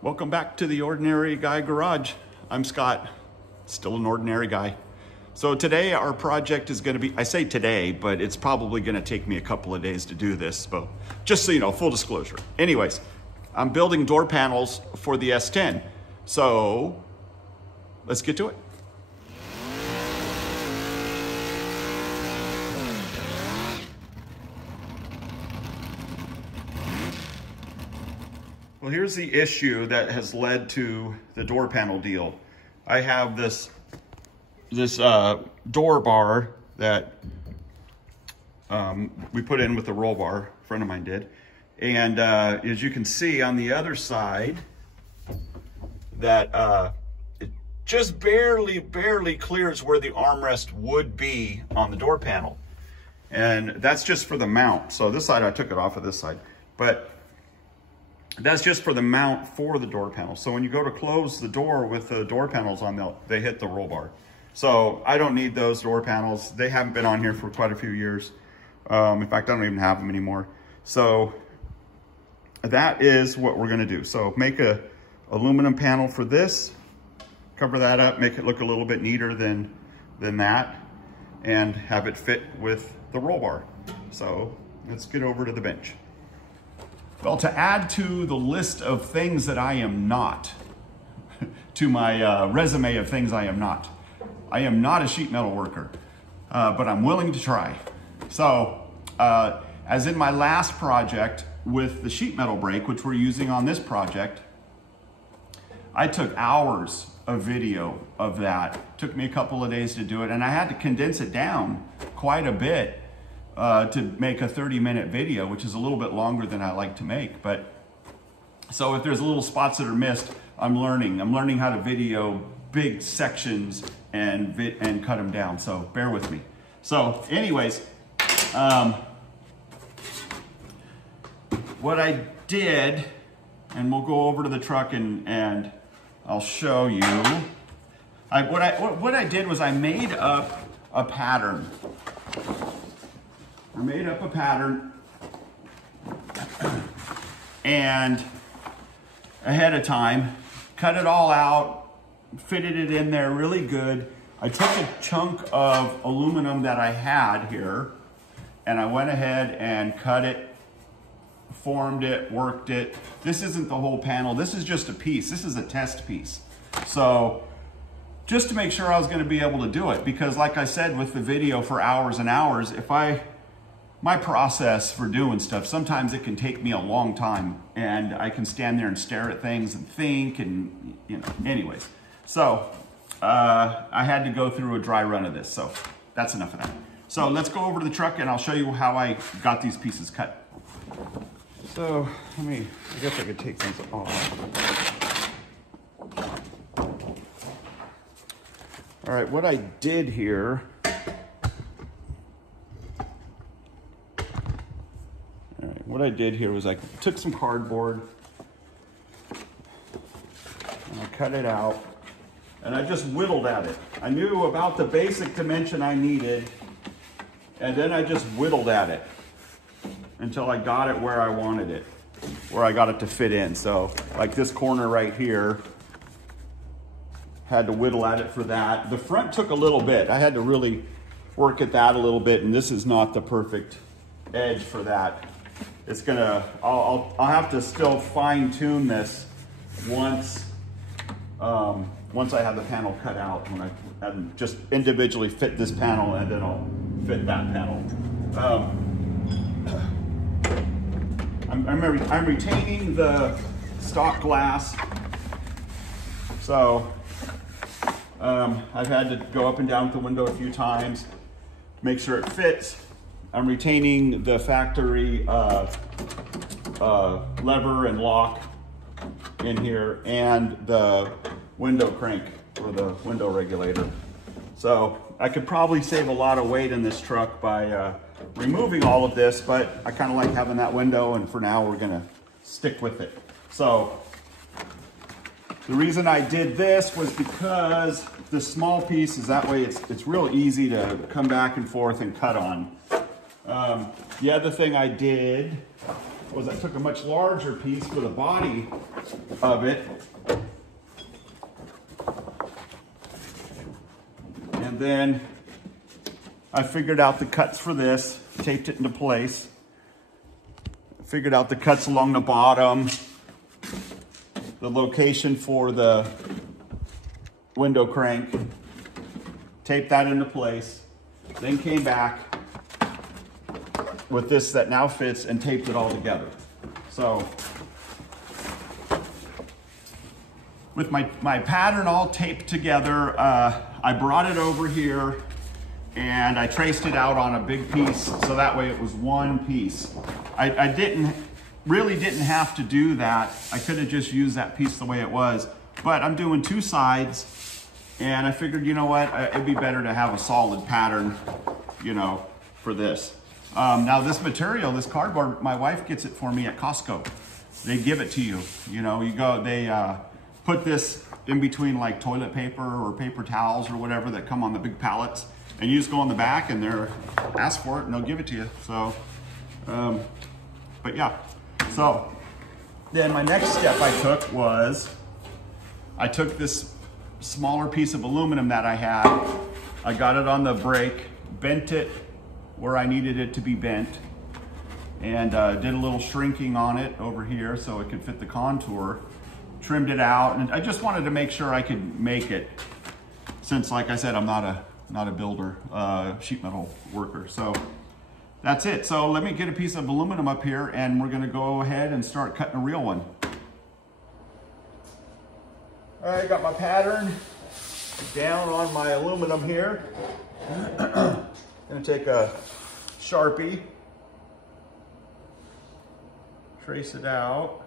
Welcome back to the Ordinary Guy Garage. I'm Scott, still an ordinary guy. So today our project is gonna be, I say today, but it's probably gonna take me a couple of days to do this, but just so you know, full disclosure. Anyways, I'm building door panels for the S10. So let's get to it. Well, here's the issue that has led to the door panel deal. I have this door bar that we put in with the roll bar, a friend of mine did. And as you can see on the other side, that it just barely clears where the armrest would be on the door panel. And that's just for the mount. So this side, I took it off of this side. But that's just for the mount for the door panel. So when you go to close the door with the door panels on, they hit the roll bar. So I don't need those door panels. They haven't been on here for quite a few years. In fact, I don't even have them anymore. So that is what we're gonna do. So make a aluminum panel for this, cover that up, make it look a little bit neater than that, and have it fit with the roll bar. So let's get over to the bench. Well, to add to the list of things that I am not, to my resume of things I am not a sheet metal worker, but I'm willing to try. So, as in my last project with the sheet metal brake, which we're using on this project, I took hours of video of that. Took me a couple of days to do it, and I had to condense it down quite a bit to make a 30-minute video, which is a little bit longer than I like to make. But so if there's little spots that are missed, I'm learning how to video big sections and cut them down. So bear with me. So anyways, what I did, and we'll go over to the truck and I'll show you. What I did was I made up a pattern. I made up a pattern and ahead of time, cut it all out, fitted it in there really good. I took a chunk of aluminum that I had here and I went ahead and cut it, formed it, worked it. This isn't the whole panel. This is just a piece. This is a test piece. So just to make sure I was going to be able to do it, because like I said with the video for hours and hours, my process for doing stuff, sometimes it can take me a long time and I can stand there and stare at things and think and, you know, anyways. So I had to go through a dry run of this, so that's enough of that. So let's go over to the truck and I'll show you how I got these pieces cut. So I guess I could take these off. All right, what I did here, was I took some cardboard and I cut it out and I just whittled at it. I knew about the basic dimension I needed and then I just whittled at it until I got it where I wanted it, where I got it to fit in. So like this corner right here, had to whittle at it for that. The front took a little bit. I had to really work at that a little bit, and this is not the perfect edge for that. It's gonna, I'll have to still fine tune this once I have the panel cut out, when I just individually fit this panel and then I'll fit that panel. I'm retaining the stock glass. So I've had to go up and down with the window a few times, make sure it fits. I'm retaining the factory lever and lock in here and the window crank or the window regulator. So I could probably save a lot of weight in this truck by removing all of this, but I kind of like having that window, and for now we're gonna stick with it. So the reason I did this was because the small piece is that way it's real easy to come back and forth and cut on. The other thing I did was I took a much larger piece for the body of it. And then I figured out the cuts for this, taped it into place. Figured out the cuts along the bottom, the location for the window crank, taped that into place, then came back with this that now fits and taped it all together. So with my pattern all taped together, I brought it over here and I traced it out on a big piece so that way it was one piece. I really didn't have to do that. I could have just used that piece the way it was, but I'm doing two sides and I figured, you know what, it'd be better to have a solid pattern, you know, for this. Now this material, this cardboard, my wife gets it for me at Costco. They give it to you, you know, you go, they put this in between like toilet paper or paper towels or whatever that come on the big pallets, and you just go on the back and they're ask for it and they'll give it to you. So, but yeah, so then my next step I took was, I took this smaller piece of aluminum that I had, I got it on the brake, bent it where I needed it to be bent, and did a little shrinking on it over here so it could fit the contour, trimmed it out, and I just wanted to make sure I could make it, since like I said, I'm not a builder, sheet metal worker. So that's it. So let me get a piece of aluminum up here and we're gonna go ahead and start cutting a real one. All right, got my pattern down on my aluminum here. Gonna take a Sharpie, trace it out.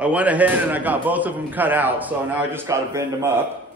I went ahead and I got both of them cut out, so now I just got to bend them up.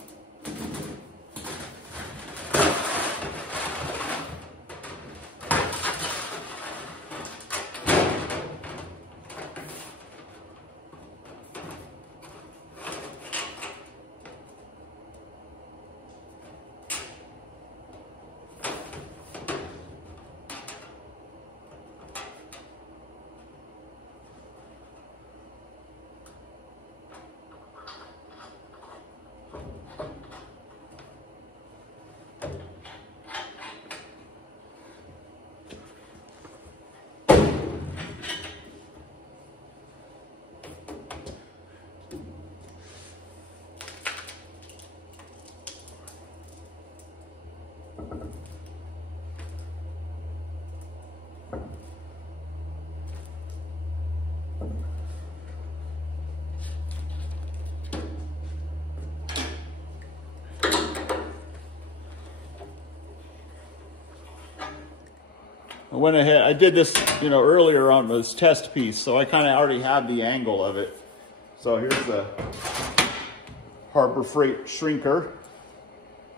I went ahead, I did this, you know, earlier on this test piece, so I kind of already had the angle of it. So here's the Harbor Freight shrinker.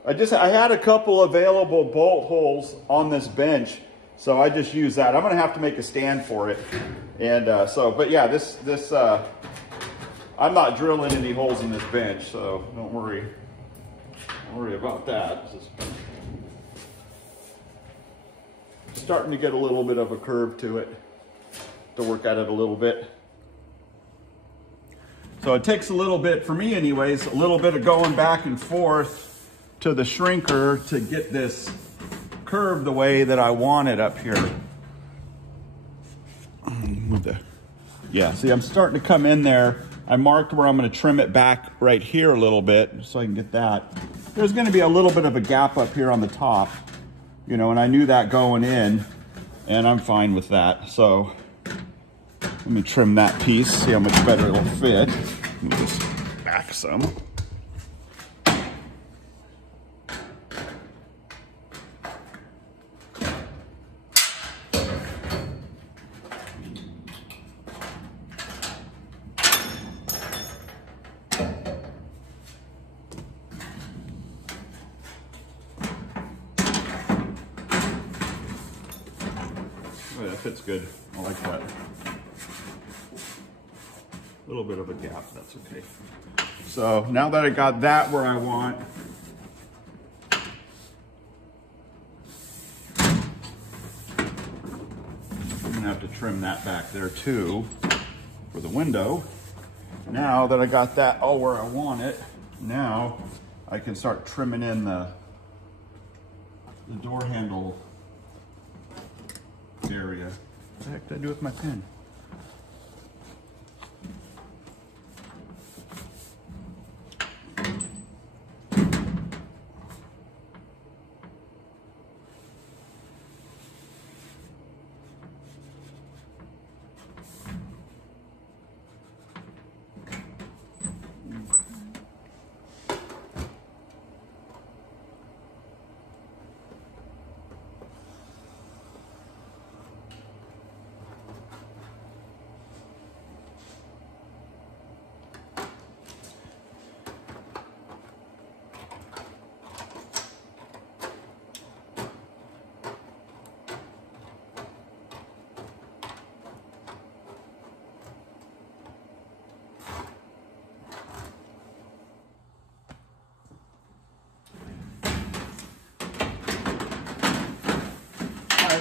I had a couple available bolt holes on this bench, so I just used that. I'm gonna have to make a stand for it. And but yeah, I'm not drilling any holes in this bench, so don't worry about that. Starting to get a little bit of a curve to it, to work at it a little bit. So it takes a little bit, for me anyways, a little bit of going back and forth to the shrinker to get this curved the way that I want it up here. Yeah, see, I'm starting to come in there. I marked where I'm gonna trim it back right here a little bit so I can get that. There's gonna be a little bit of a gap up here on the top. You know, and I knew that going in, and I'm fine with that. So let me trim that piece, see how much better it'll fit. Let me just back some. Oh, that fits good. I like that. A little bit of a gap, that's okay. So now that I got that where I want, I'm gonna have to trim that back there too for the window. Now that I got that all where I want it, now I can start trimming in the door handle area. What the heck did I do with my pen?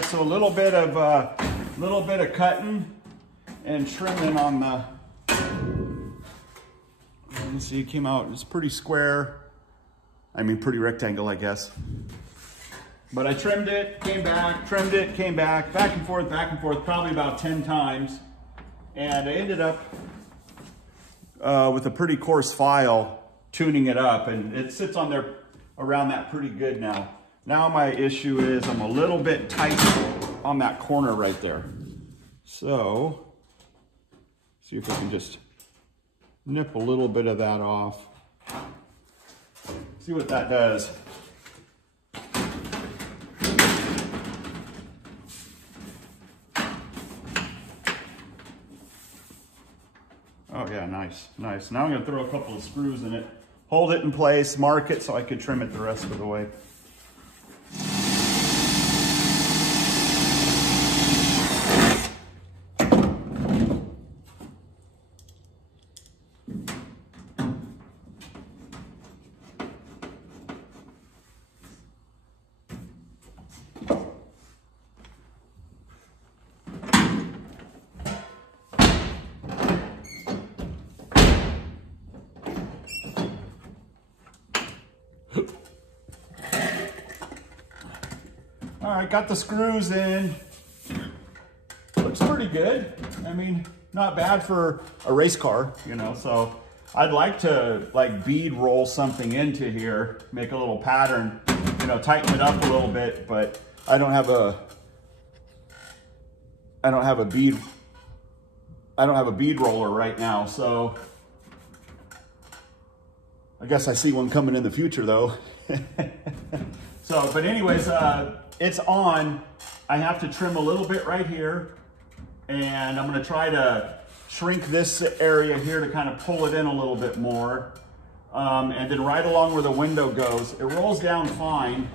So a little bit of cutting and trimming on the. You see, it came out. It's pretty square. I mean, pretty rectangle, I guess. But I trimmed it, came back, trimmed it, came back and forth, probably about 10 times, and I ended up with a pretty coarse file, tuning it up, and it sits on there around that pretty good now. Now my issue is I'm a little bit tight on that corner right there. So, see if I can just nip a little bit of that off. See what that does. Oh yeah, nice, nice. Now I'm gonna throw a couple of screws in it, hold it in place, mark it so I could trim it the rest of the way. All right, got the screws in. Looks pretty good. I mean, not bad for a race car, you know, so I'd like to like bead roll something into here, make a little pattern, you know, tighten it up a little bit, but I don't have a bead I don't have a bead roller right now, so I guess I see one coming in the future though. So, but anyways, it's on. I have to trim a little bit right here, and I'm gonna try to shrink this area here to kind of pull it in a little bit more. And then right along where the window goes, it rolls down fine.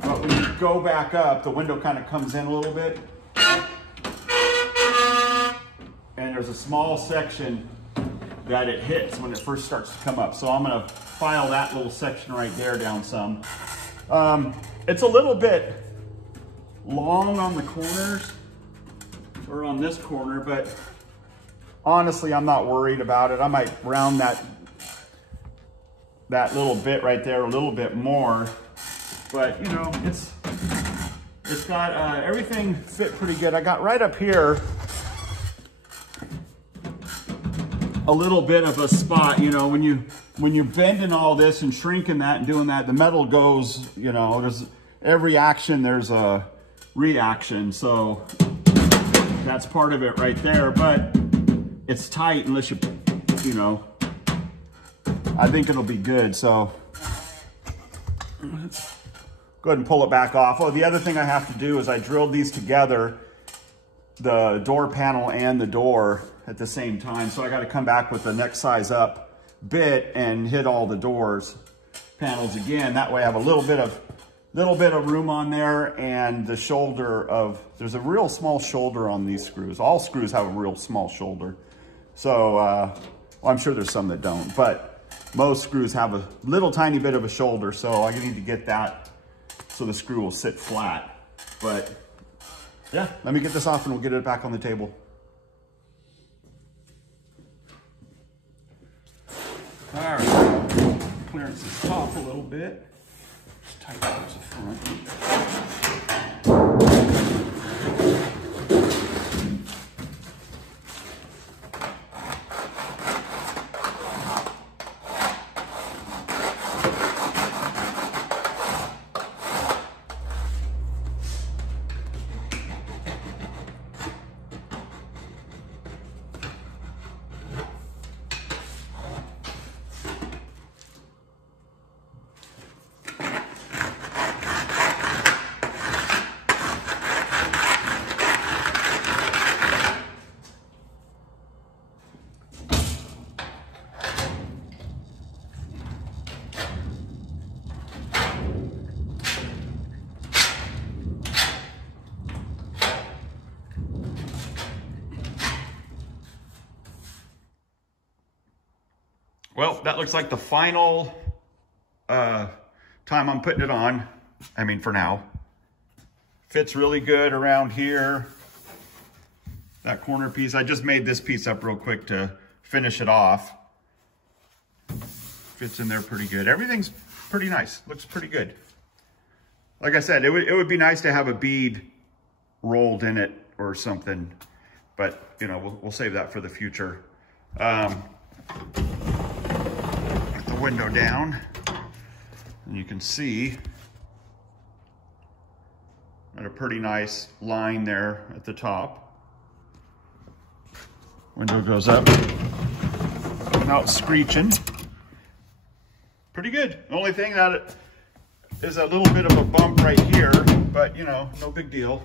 But when you go back up, the window kind of comes in a little bit. And there's a small section that it hits when it first starts to come up. So I'm gonna file that little section right there down some. It's a little bit long on the corners, or on this corner, but honestly, I'm not worried about it. I might round that little bit right there a little bit more, but you know, it's got everything fit pretty good. I got right up here a little bit of a spot, you know, when you're bending all this and shrinking that and doing that, the metal goes, you know, there's every action, there's a reaction. So that's part of it right there, but it's tight unless you know, I think it'll be good. So let's go ahead and pull it back off. Oh, the other thing I have to do is I drilled these together, the door panel and the door at the same time. So I got to come back with the next size up bit and hit all the doors panels again. That way I have a little bit of room on there, and the shoulder of, there's a real small shoulder on these screws. All screws have a real small shoulder. So, well, I'm sure there's some that don't, but most screws have a little tiny bit of a shoulder. So I need to get that so the screw will sit flat. But yeah, let me get this off and we'll get it back on the table. All right, clearance this top a little bit. Just tighten towards the front. Well, that looks like the final time I'm putting it on. I mean, for now. Fits really good around here. That corner piece, I just made this piece up real quick to finish it off. Fits in there pretty good. Everything's pretty nice, looks pretty good. Like I said, it would be nice to have a bead rolled in it or something, but you know, we'll save that for the future. Window down, and you can see got a pretty nice line there at the top. Window goes up without screeching. Pretty good. The only thing that is a little bit of a bump right here, but you know, no big deal.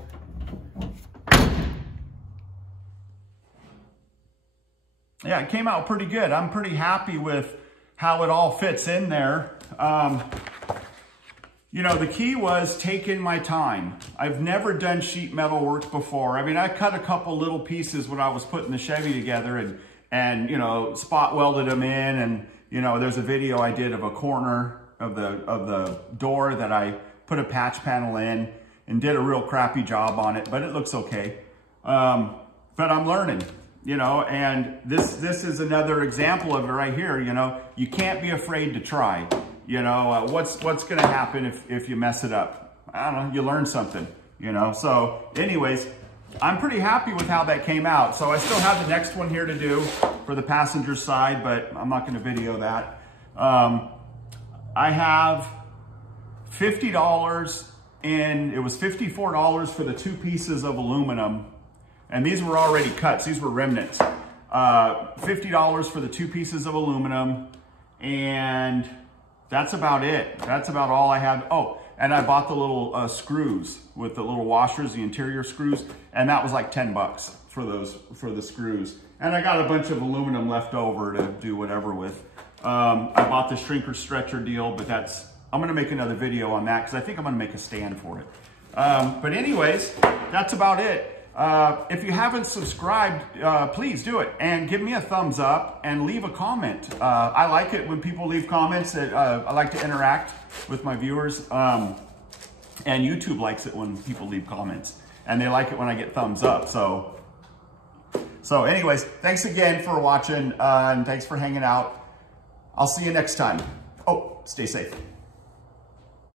Yeah, it came out pretty good. I'm pretty happy with how it all fits in there. You know, the key was taking my time. I've never done sheet metal work before. I mean, I cut a couple little pieces when I was putting the Chevy together and you know, spot welded them in, and you know, there's a video I did of a corner of the door that I put a patch panel in and did a real crappy job on it, but it looks okay. But I'm learning. You know, and this is another example of it right here. You know, you can't be afraid to try. You know, what's going to happen if you mess it up? I don't know, you learn something, you know. So anyways, I'm pretty happy with how that came out. So I still have the next one here to do for the passenger side, but I'm not going to video that. I have $50 in, it was $54 for the 2 pieces of aluminum. And these were already cuts. These were remnants. $50 for the 2 pieces of aluminum. And that's about it. That's about all I have. Oh, and I bought the little screws with the little washers, the interior screws. And that was like 10 bucks for the screws. And I got a bunch of aluminum left over to do whatever with. I bought the shrinker stretcher deal, but I'm gonna make another video on that because I think I'm gonna make a stand for it. But anyways, that's about it. If you haven't subscribed, please do it and give me a thumbs up and leave a comment. I like it when people leave comments. I like to interact with my viewers. And YouTube likes it when people leave comments, and they like it when I get thumbs up. So anyways, thanks again for watching, and thanks for hanging out. I'll see you next time. Oh, stay safe.